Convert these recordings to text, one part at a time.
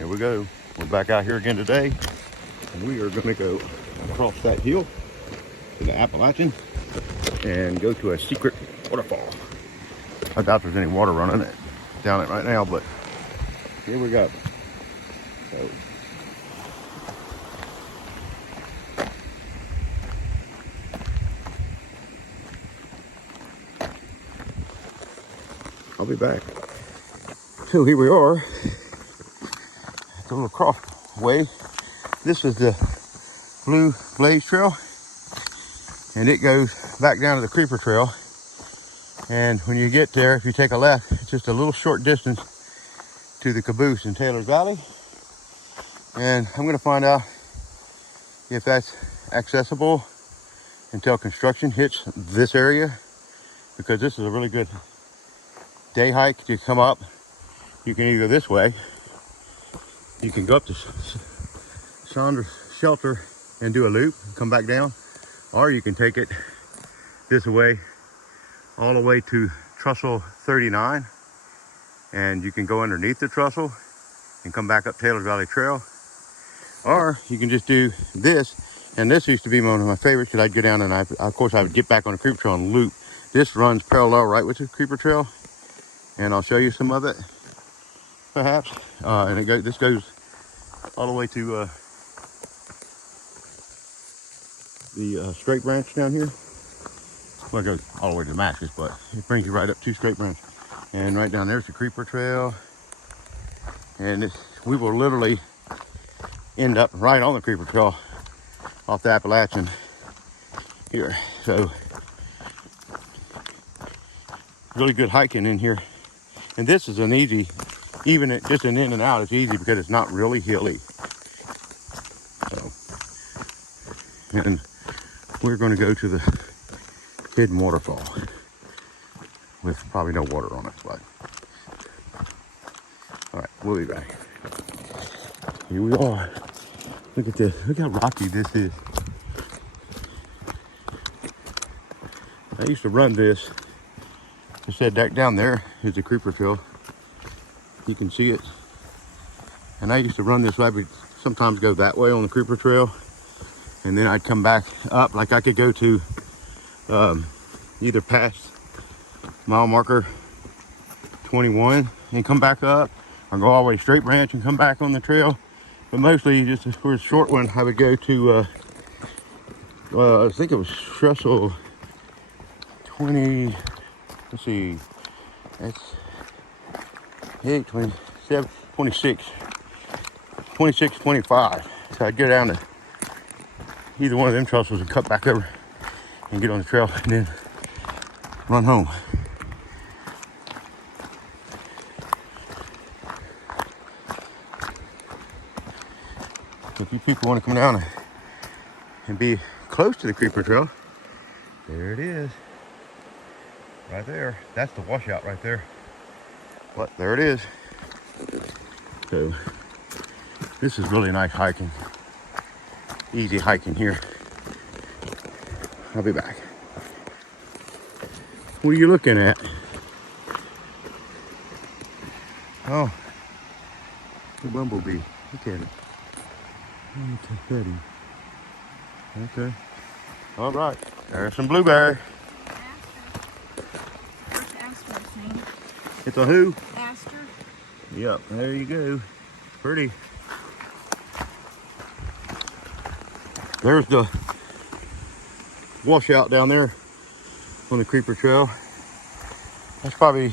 Here we go. We're back out here again today, and we are going to go across that hill to the Appalachian and go to a secret waterfall. I doubt there's any water running down it right now, but here we go. So, I'll be back. So here we are. It's a little crossway. This is the Blue Blaze Trail, and it goes back down to the Creeper Trail. And when you get there, if you take a left, it's just a little short distance to the Caboose in Taylor's Valley. And I'm going to find out if that's accessible until construction hits this area, because this is a really good day hike to come up. You can either go this way, you can go up to Chandra's shelter and do a loop and come back down, or you can take it this way all the way to Trussell 39, and you can go underneath the Trussell and come back up Taylor's Valley Trail, or you can just do this. And this used to be one of my favorites, because I'd go down and I would get back on the Creeper Trail and loop. This runs parallel right with the Creeper Trail, and I'll show you some of it perhaps. And this goes all the way to the straight branch down here. Well, it goes all the way to Damascus, but it brings you right up to Straight Branch. And right down there's the Creeper Trail. And we will literally end up right on the Creeper Trail off the Appalachian here. So, really good hiking in here. And this is an easy, just an in and out, it's easy because it's not really hilly. So, and we're going to go to the hidden waterfall with probably no water on it, but all right, we'll be back. Here we are. Look at this. Look how rocky this is. I used to run this. I said that down there is the Creeper Trail. You can see it. And I used to run this. I would sometimes go that way on the Creeper Trail, and then I'd come back up. Like I could go to either past mile marker 21 and come back up, or go all the way Straight Branch and come back on the trail. But mostly, just for a short one, I would go to I think it was Trussell 20. Let's see, that's 8, 27, 26, 25. So I'd go down to either one of them trussels and cut back over and get on the trail and then run home. If you people want to come down and be close to the Creeper Trail, there it is. Right there. That's the washout right there. But there it is. So this is really nice hiking. Easy hiking here. I'll be back. What are you looking at? Oh, the bumblebee. Look at it. Look at Betty. Okay. All right. There's some blueberry. It's a who? Aster. Yep, there you go. Pretty. There's the washout down there on the Creeper Trail. That's probably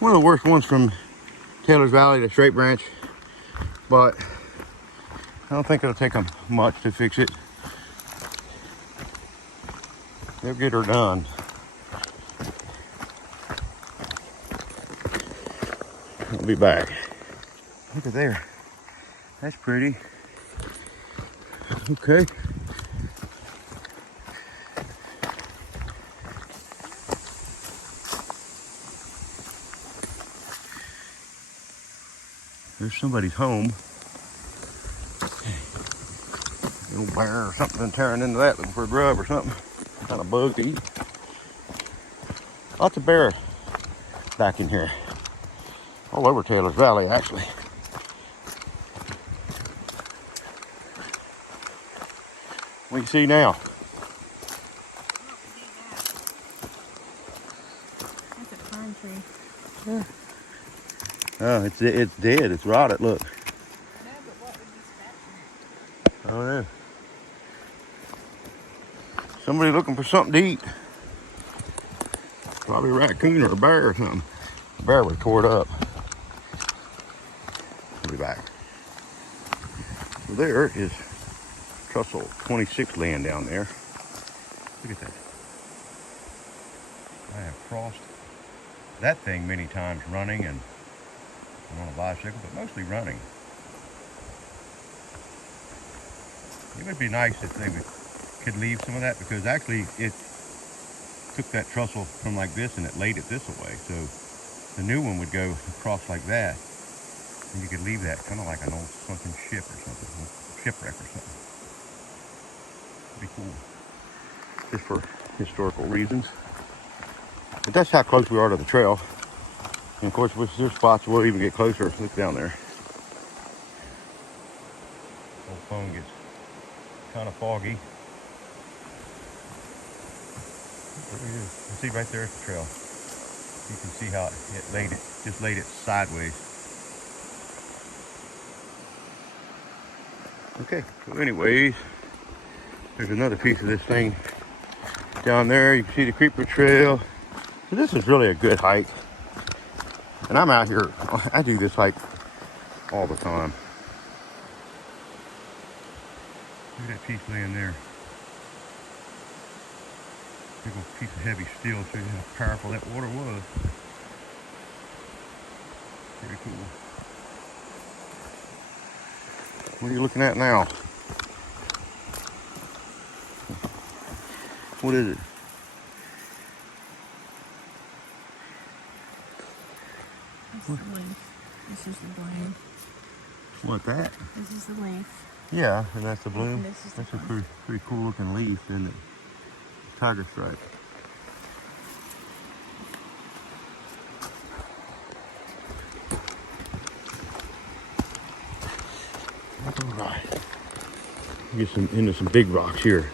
one of the worst ones from Taylor's Valley to Straight Branch, but I don't think it'll take them much to fix it. They'll get her done. I'll be back. Look at there. That's pretty. Okay. There's somebody's home. Little bear or something tearing into that looking for a grub or something. Some kind of bug to eat. Lots of bear back in here. All over Taylor's Valley, actually. What do you see now? That's a pine tree. Yeah. Oh, it's dead. It's rotted. Look. No, but what would be scratching it? I don't know. Somebody looking for something to eat. Probably a raccoon or a bear or something. The bear was tore it up. I'll be back. So there is Trussell 26 laying down there. Look at that. I have crossed that thing many times running and on a bicycle, but mostly running. It would be nice if they could leave some of that, because actually it took that trussel from like this and it laid it this way. So the new one would go across like that, and you could leave that kind of like an old sunken ship or something, shipwreck or something. It'd be cool, just for historical reasons. But that's how close we are to the trail. And of course, there's spots we'll even get closer. Look down there. Old phone gets kind of foggy. There it is. You see right there at the trail. You can see how it just laid it sideways. Okay, so anyways, there's another piece of this thing down there. You can see the creeper trail. So this is really a good hike. And I'm out here, I do this hike all the time. Look at that piece laying there. Big old piece of heavy steel, show you how powerful that water was. Pretty cool. What are you looking at now? What is it? This is the leaf. This is the bloom. What, that? This is the leaf. Yeah, and that's the bloom. And this is the That's a bloom. pretty cool looking leaf, isn't it? Tiger stripe. All right. Get into some big rocks here.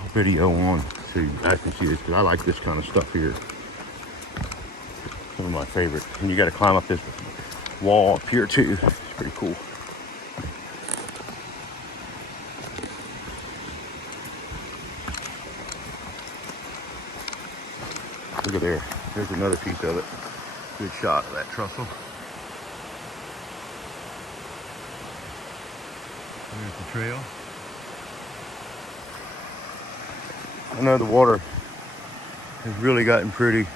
I'll video on so you guys can see this, because I like this kind of stuff here. Some of my favorites. And you got to climb up this wall up here too. It's pretty cool. Look at there. There's another piece of it. Good shot of that trussel. There's the trail. I know the water has really gotten pretty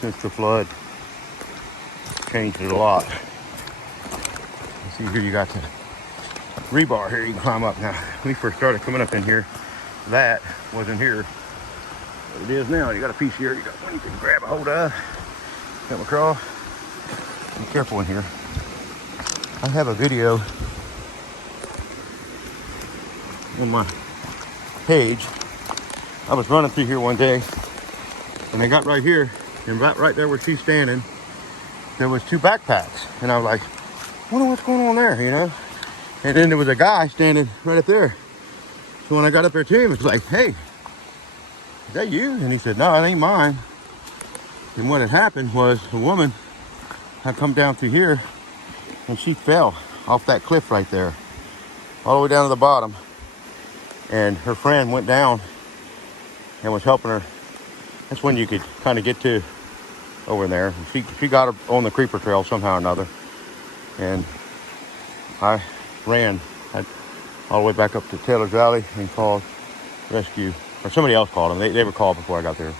since the flood. Changed it a lot. You see here, you got the rebar here you can climb up. Now, when we first started coming up in here, that wasn't here. But it is now. You got a piece here, you got one you can grab a hold of, come across. Be careful in here. I have a video on my page. I was running through here one day, and I got right here, and right there where she's standing, there was two backpacks, and I was like, I wonder what's going on there, you know? And then there was a guy standing right up there. So when I got up there to him, it's like, hey, is that you? And he said, no, it ain't mine. And what had happened was a woman had come down through here, and she fell off that cliff right there, all the way down to the bottom. And her friend went down and was helping her. That's when you could kind of get to over there. She got her on the creeper trail somehow or another. And I ran all the way back up to Taylor's Valley and called rescue. Or somebody else called them. They were called before I got there.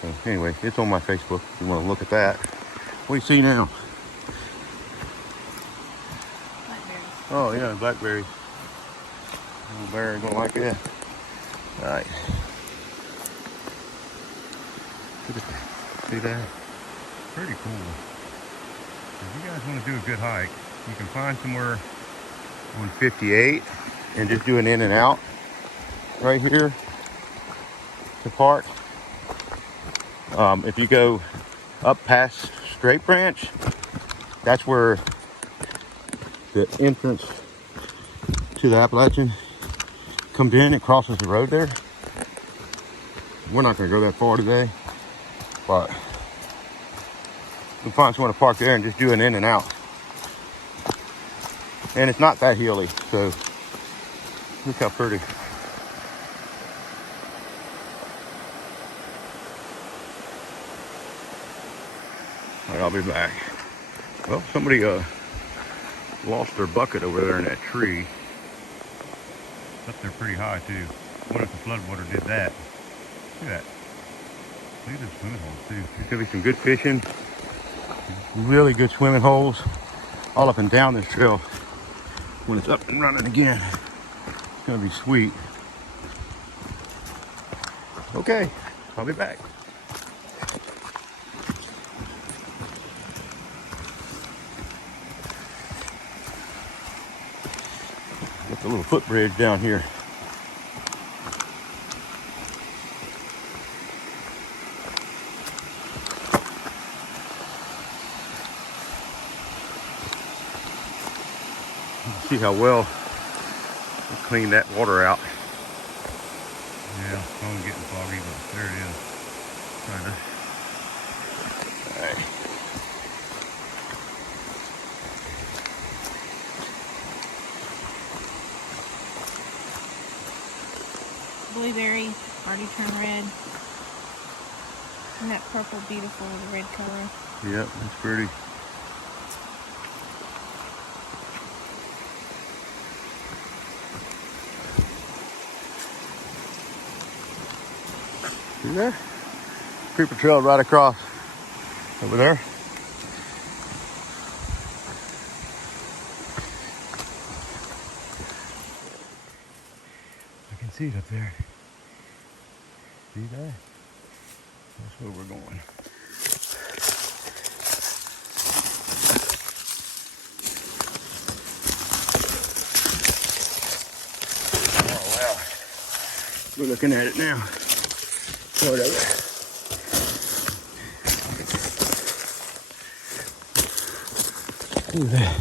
So anyway, it's on my Facebook if you want to look at that. What do you see now? Blackberries. Oh yeah, blackberries. Little bear don't like that. All right. Look at that. See that? Pretty cool. If you guys want to do a good hike, you can find somewhere on 58 and just do an in and out right here to park. If you go up past Straight Branch, that's where the entrance to the Appalachian comes in, it crosses the road there. We're not going to go that far today, but we'll find somewhere to park there and just do an in and out. And it's not that hilly, so look how pretty. All right, I'll be back. Well, somebody lost their bucket over there in that tree. It's up there pretty high too. What if the floodwater did that? Look at that. Look at the swimming holes too. There's gonna be some good fishing. Really good swimming holes all up and down this trail. When it's up and running again, it's gonna be sweet. Okay, I'll be back. Got the little footbridge down here. See how well we clean that water out. Yeah, phone getting foggy, but there it is. Kinda. All right. Blueberry already turned red. And that purple beautiful with the red color. Yep, that's pretty. See there? Creeper trail right across over there. I can see it up there. See that? That's where we're going. Oh wow. We're looking at it now. Whatever. Look at that.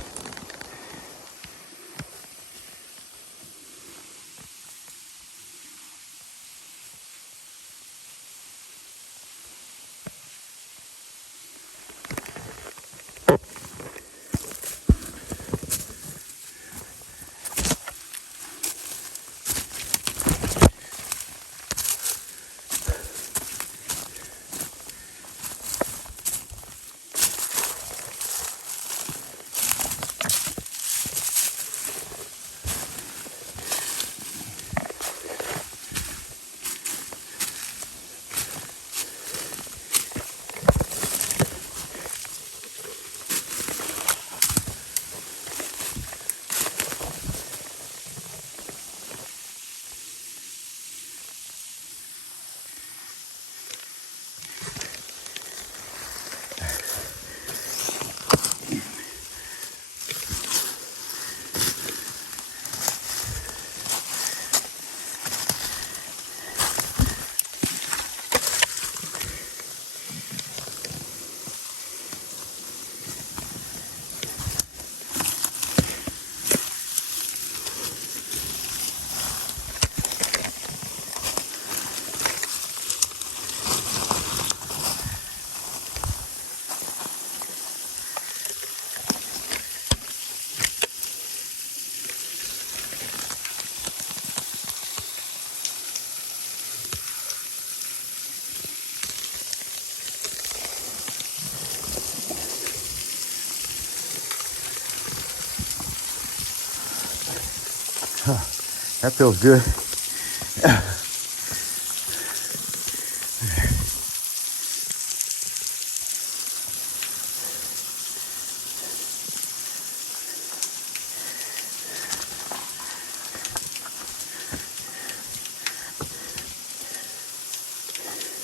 That feels good.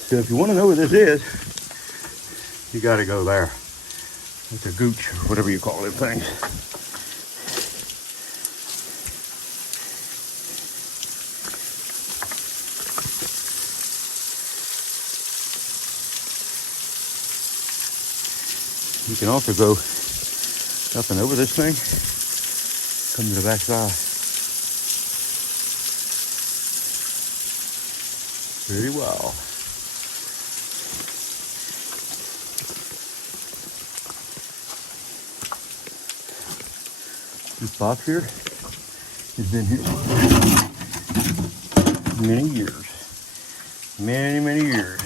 So if you want to know where this is, you got to go there. It's a gooch or whatever you call it thing. You can also go up and over this thing Come to the back side. Pretty well. This box here has been here many years. Many, many years.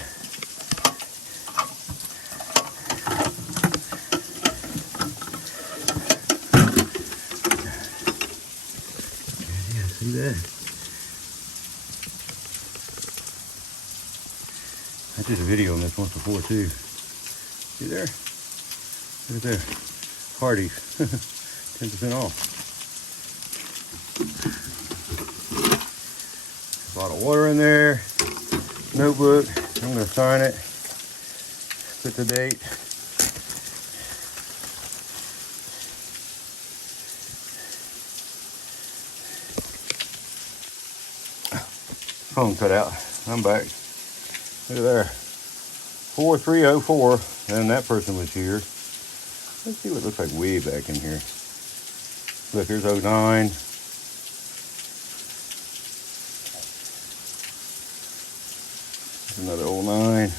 Yeah, see that? I did a video on this once before too. See there? Look at there. Hardee's. 10% off. A bottle of water in there. Notebook. I'm going to sign it. Put the date. Phone cut out. I'm back. Look at there. 4304. And that person was here. Let's see what it looks like way back in here. Look, here's 09. There's another 09.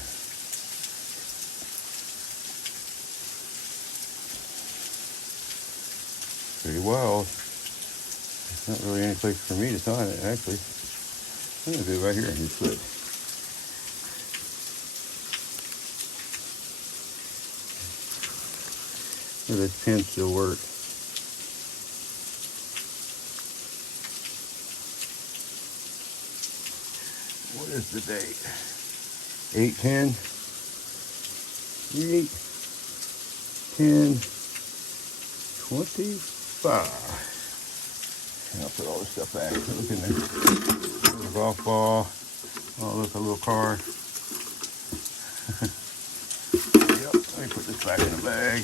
Pretty wild. There's not really any place for me to sign it, actually. I'm going to do it right here and just put. Look, this pen still works. What is the date? 8/10. 8/10/25. And I'll put all this stuff back. Look in there. There's a golf ball. Oh, look, a little car. Yep, let me put this back in the bag.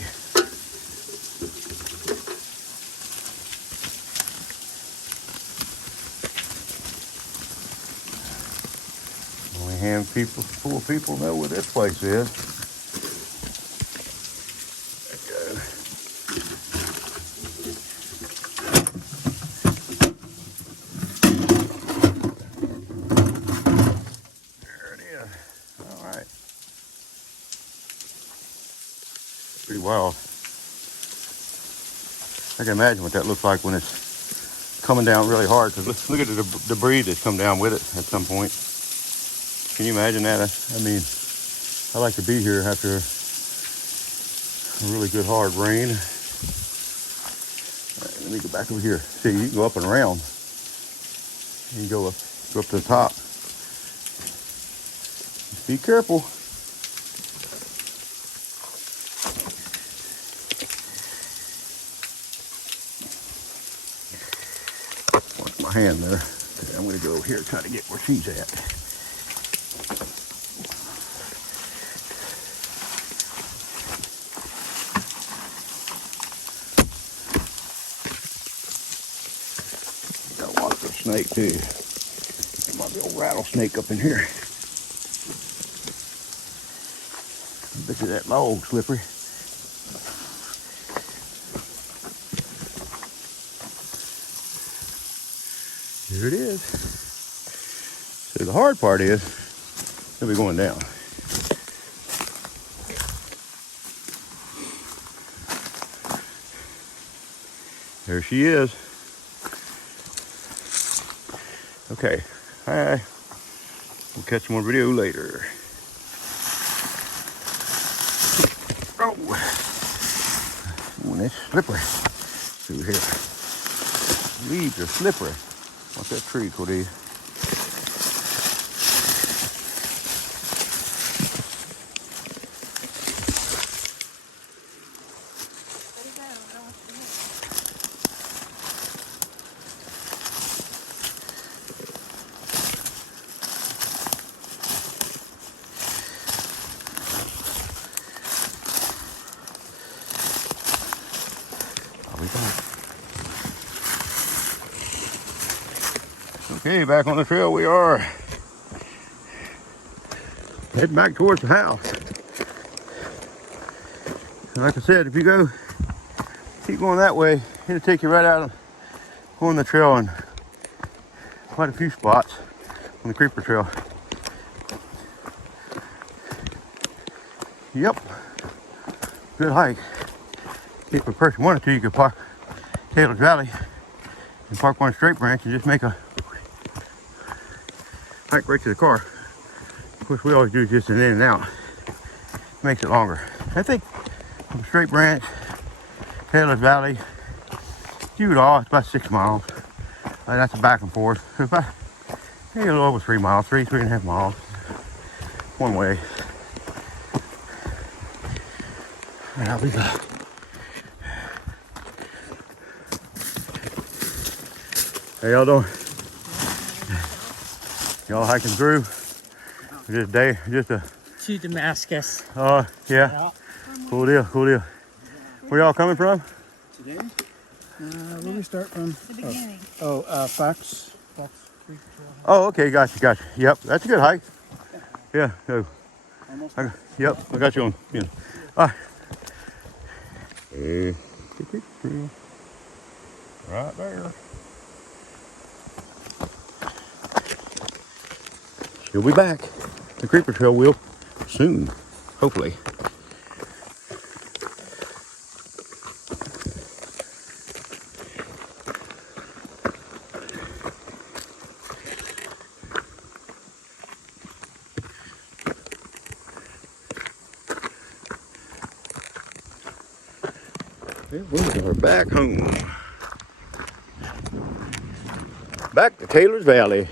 Only handful of people know where this place is. Pretty wild. I can imagine what that looks like when it's coming down really hard. Because look at the debris that's come down with it at some point. Can you imagine that? I mean, I like to be here after a really good hard rain. All right, let me go back over here. See, you can go up and around. You can go up to the top. Just be careful. Hand there. Okay, I'm going to go over here and try to get where she's at. Got to watch the snake too. There might be a rattlesnake up in here. I bet you that log slippery. Here it is. So the hard part is it'll be going down. There she is. Okay. Hi. We'll catch more video later. Oh, it's slippery. Through here. Leaves are slippery. What's that tree, Cody? Okay, back on the trail we are. Heading back towards the house. And like I said, if you keep going that way, it'll take you right out on the trail in quite a few spots on the Creeper Trail. Yep, good hike. If a person wanted to, you could park Taylor's Valley and park on a straight branch and just make a hike right to the car. Of course, we always do just an in and out. Makes it longer. I think from straight branch, Taylor's Valley, Utah, it's about 6 miles. That's a back and forth. So about maybe a little over 3 miles, 3.5 miles, one way. And I'll be back. How y'all doing? Y'all hiking through? Just day, just a. To Damascus. Yeah. Yeah. Cool deal, cool deal. Where y'all coming from? Today? Where we start from? The beginning. Fox Creek Trail. Oh, okay, gotcha. Yep, that's a good hike. Yeah, so, yep, I got you on. Yeah. All right. Right there. She'll be back. The Creeper Trail will soon, hopefully. We are back home. Back to Taylor's Valley.